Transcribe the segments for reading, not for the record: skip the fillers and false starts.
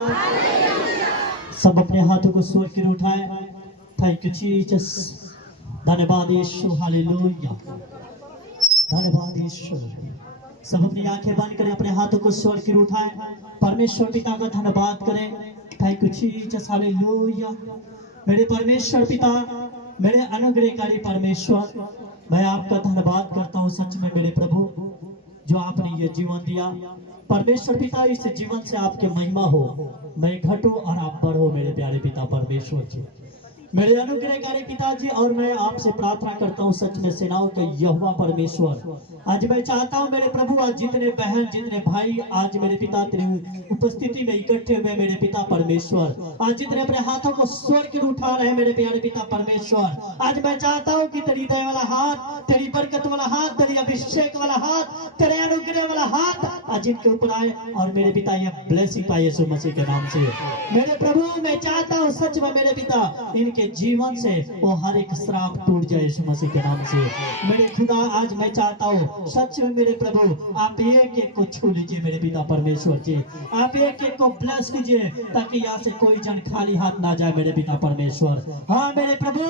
सब अपने हाथों को स्वर की उठाए। Thank you Jesus. धन्यवाद यीशु। हालेलुया। धन्यवाद यीशु। सब अपनी आंखें बंद करें, अपने हाथों को स्वर की उठाए, परमेश्वर पिता का धन्यवाद करें। Thank you Jesus. हालेलुया। मेरे परमेश्वर पिता, मेरे अनुग्रहकारी परमेश्वर, मैं आपका धन्यवाद करता हूँ सच में मेरे प्रभु, जो आपने ये जीवन दिया। परमेश्वर पिता, इस जीवन से आपकी महिमा हो, मैं घटूं और आप बढ़ो मेरे प्यारे पिता परमेश्वर जी, मेरे अनुग्रहकारी पिताजी। और मैं आपसे प्रार्थना करता हूँ सच में सेनाओं के यहोवा परमेश्वर, आज मैं चाहता हूँ मेरे प्रभु, आज जितने बहन जितने भाई आज मेरे पिता तेरी उपस्थिति में इकट्ठे हुए मेरे पिता परमेश्वर, आज जितने अपने हाथों को स्वर के उठा रहे हैं मेरे प्यारे पिता परमेश्वर, आज मैं चाहता हूँ कि तेरी दया वाला हाथ, तेरी बरकत वाला हाथ, तेरी अभिषेक वाला हाथ, तेरे अनुग्रह वाला हाथ आज इनके ऊपर आए और मेरे पिता ये ब्लेसिंग पाए यीशु मसीह के नाम से। मेरे प्रभु मैं चाहता हूँ सच में मेरे पिता, इनके जीवन से वो हर एक श्राप टूट जाए यीशु मसीह के नाम से। मेरे खुदा आज मैं चाहता हूँ सच में मेरे प्रभु, आप एक एक को छू लीजिए मेरे पिता परमेश्वर जी, आप एक एक को ब्लेस कीजिए, ताकि यहाँ से कोई जन खाली हाथ ना जाए मेरे पिता परमेश्वर। हाँ मेरे प्रभु,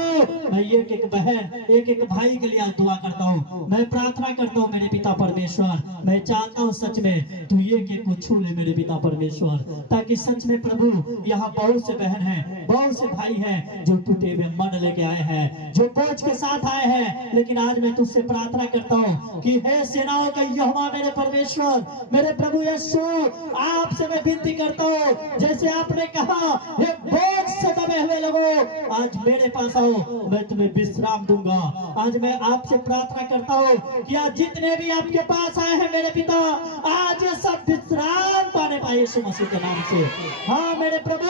मैं एक एक बहन एक एक भाई के लिए दुआ करता हूँ, मैं प्रार्थना करता हूँ मेरे पिता परमेश्वर। मैं चाहता हूँ सच में तू एक एक को छू ले मेरे पिता परमेश्वर, ताकि सच में प्रभु यहाँ बहुत से बहन हैं, बहुत से भाई हैं जो टूटे हुए मन लेके आए हैं, जो बोझ के साथ आए हैं, लेकिन आज मैं तुझसे प्रार्थना करता हूँ कि हे सेनाओं का यहोवा मेरे परमेश्वर, मेरे प्रभु यीशु, आपसे मैं विनती करता हूँ, जैसे आपने कहा हे बोझ से दबे हुए लोगों आज मेरे पास आओ, मैं तुम्हें विश्राम दूंगा। आज मैं आपसे प्रार्थना करता हूँ कि आज जितने भी आपके पास आए हैं मेरे पिता, आज ये सब विश्राम पाने पाए यीशु मसीह के नाम से। हाँ मेरे प्रभु,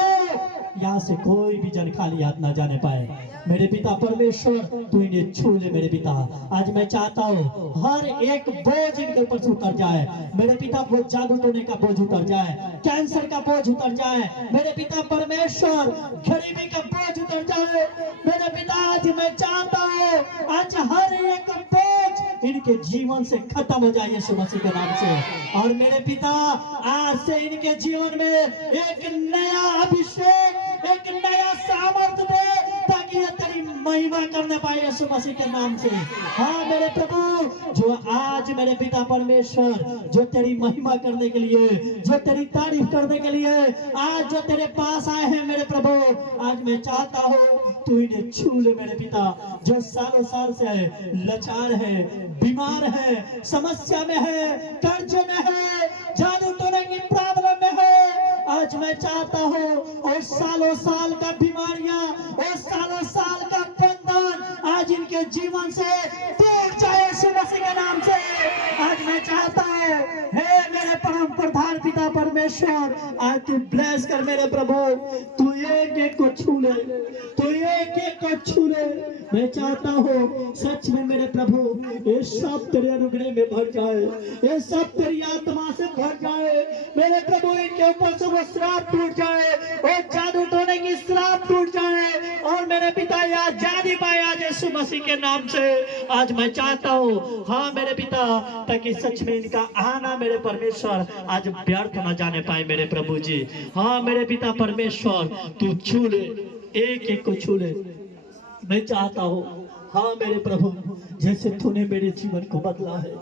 यहाँ से कोई भी जन खाली हाथ ना जाने पाए मेरे पिता परमेश्वर, तू इन्हें छू ले मेरे पिता। आज मैं चाहता हूँ हर एक बोझ इनके ऊपर से उतर जाए मेरे पिता, वो जादू टोने का बोझ उतर जाए, कैंसर का बोझ उतर जाए मेरे पिता परमेश्वर, गरीबी का बोझ उतर जाए मेरे पिता। आज मैं चाहता हूँ आज हर एक बोझ इनके जीवन से खत्म हो जाए यीशु मसीह के नाम से। और मेरे पिता आज से इनके जीवन में एक नया अभिषेक, एक नया सामर्थ्य दे, ताकि ये तेरी महिमा करने पाए यीशु मसीह के नाम से। हाँ मेरे प्रभु, जो आज मेरे पिता परमेश्वर, जो तेरी महिमा करने के लिए, जो तेरी तारीफ करने के लिए आज जो तेरे पास आए हैं मेरे प्रभु, आज मैं चाहता हूँ तू इन्हें छू ले मेरे पिता, जो सालों साल से लाचार है, बीमार है, समस्या में है, कर्ज में है, जादू टोने की प्रॉब्लम में है। आज मैं चाहता हूँ और सालों साल का बीमारियां और सालों साल का बंधन आज इनके जीवन से टूट जाए यीशु मसीह के नाम से। आज मैं चाहता हूँ हे मेरे परम प्रधान पिता परमेश्वर, आज तू ब्लेस कर मेरे प्रभु, तू एक एक को छू ले, तू एक एक को छू ले। मैं चाहता हूँ सच में मेरे प्रभु ये सब तेरे अनुग्रह में भर जाए, ये सब तेरी आत्मा से भर जाए मेरे प्रभु। इनके ऊपर से वो श्राप टूट जाए, और जादू टोने की श्राप टूट जाए, और मेरे पिता याद जानी पाए आज यीशु मसीह के नाम से। आज मैं चाहता हूँ हाँ मेरे पिता, ताकि सच में इनका आना मेरे परमेश्वर आज व्यर्थ न जाने पाए मेरे प्रभु जी। हाँ मेरे पिता परमेश्वर, तू छू ले, एक एक को छू ले। मैं चाहता हूँ हाँ मेरे प्रभु, जैसे तूने मेरे जीवन को बदला है,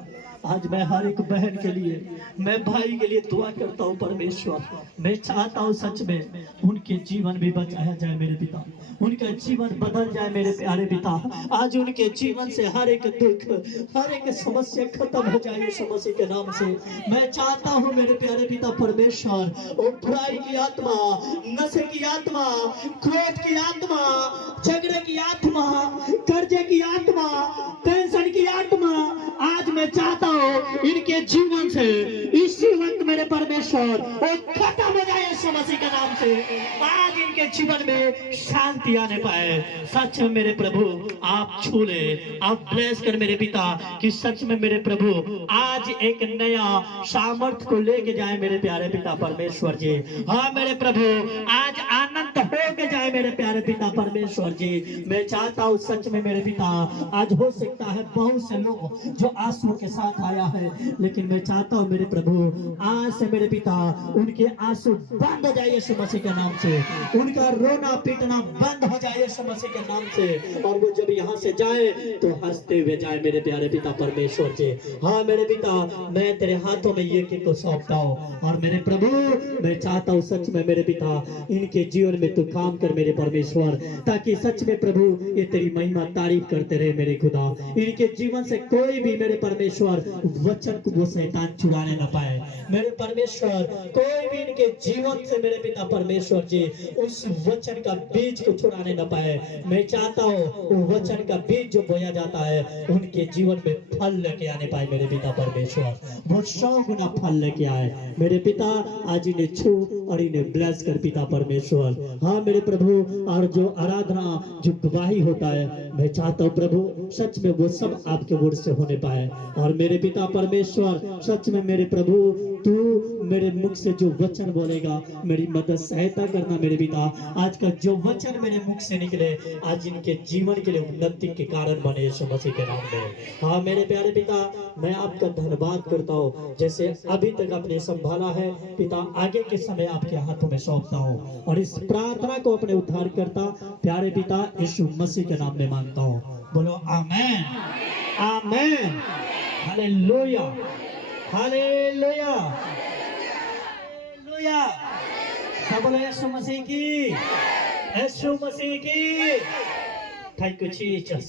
आज मैं हर एक बहन के लिए, मैं भाई के लिए दुआ करता हूँ परमेश्वर। मैं चाहता हूँ सच में उनके जीवन भी बचाया जाए मेरे पिता, उनका जीवन बदल जाए मेरे प्यारे पिता। आज उनके जीवन से हर एक दुख, हर एक समस्या खत्म हो जाए यीशु मसीह के नाम से। मैं चाहता हूँ मेरे प्यारे पिता परमेश्वर, वो बुराई की आत्मा, नशे की आत्मा, क्रोध की आत्मा, झगड़े की आत्मा, कर्जे की आत्मा, टेंशन की आत्मा, आज मैं चाहता हूँ इनके जीवन से इसी वक्त मेरे परमेश्वर वो खत्म हो जाए यीशु मसीह के नाम से। आज इनके जीवन में शांति आने पाए। सच में मेरे प्रभु आप छू ले, आप ब्लेस कर मेरे पिता, कि सच में मेरे प्रभु आज एक नया सामर्थ्य को लेके जाए मेरे प्यारे पिता परमेश्वर जी। हाँ मेरे प्रभु, आज आनंद हो के जाए मेरे प्यारे पिता परमेश्वर जी। मैं चाहता हूँ सच में मेरे पिता, आज हो सकता है बहुत से लोग जो आंसुओं के साथ आया है, लेकिन मैं चाहता हूँ मेरे प्रभु आज से मेरे पिता उनके आंसू बंद हो जाए यीशु मसीह के नाम से, उनका रोना पीटना बंद हो जाए यीशु मसीह के नाम से, और वो जब यहाँ से जाए तो हंसते हुए जाए मेरे प्यारे पिता परमेश्वर जी। हाँ मेरे पिता, मैं तेरे हाथों में ये को सौंपता हूँ, और मेरे प्रभु मैं चाहता हूँ सच में मेरे पिता इनके जीवन में तू काम कर मेरे परमेश्वर, ताकि सच में प्रभु ये तेरी महिमा तारीफ करते रहे मेरे खुदा। इनके जीवन से कोई भी मेरे परमेश्वर वचन को वो शैतान चुराने न पाए मेरे परमेश्वर, कोई भी इनके जीवन से मेरे पिता परमेश्वर जी उस वचन का बीज को छुड़ाने न पाए। मैं चाहता हूँ वो वचन का बीज जो बोया जाता है उनके जीवन में फल लेके आने पाए मेरे पिता परमेश्वर, वो 100 गुना फल लेके आए मेरे पिता। आज इन्हें छू और इन्हें ब्लेस कर पिता परमेश्वर। हाँ मेरे प्रभु, और जो आराधना जो गवाही होता है मैं चाहता हूँ प्रभु सच में वो सब आपके वोट से होने पाए, और मेरे पिता परमेश्वर सच में मेरे प्रभु तू मेरे मुख से जो वचन बोलेगा मेरी मदद सहायता करना मेरे पिता। आज का जो वचन मेरे मुख से निकले आज इनके जीवन के लिए उन्नति के कारण बने यीशु मसीह के नाम में। हाँ मेरे प्यारे पिता, मैं आपका धन्यवाद करता हूँ जैसे अभी तक आपने संभाला है पिता, आगे के समय आपके हाथों में सौंपता हूँ, और इस प्रार्थना को अपने उद्धार करता प्यारे पिता यीशु मसीह के नाम में मांगता हूँ। बोलो आमेन आमेन, हालेलुया हालेलुया हालेलुया। सब बोलो यीशु मसीह की, यीशु मसीह की। Thank you Jesus.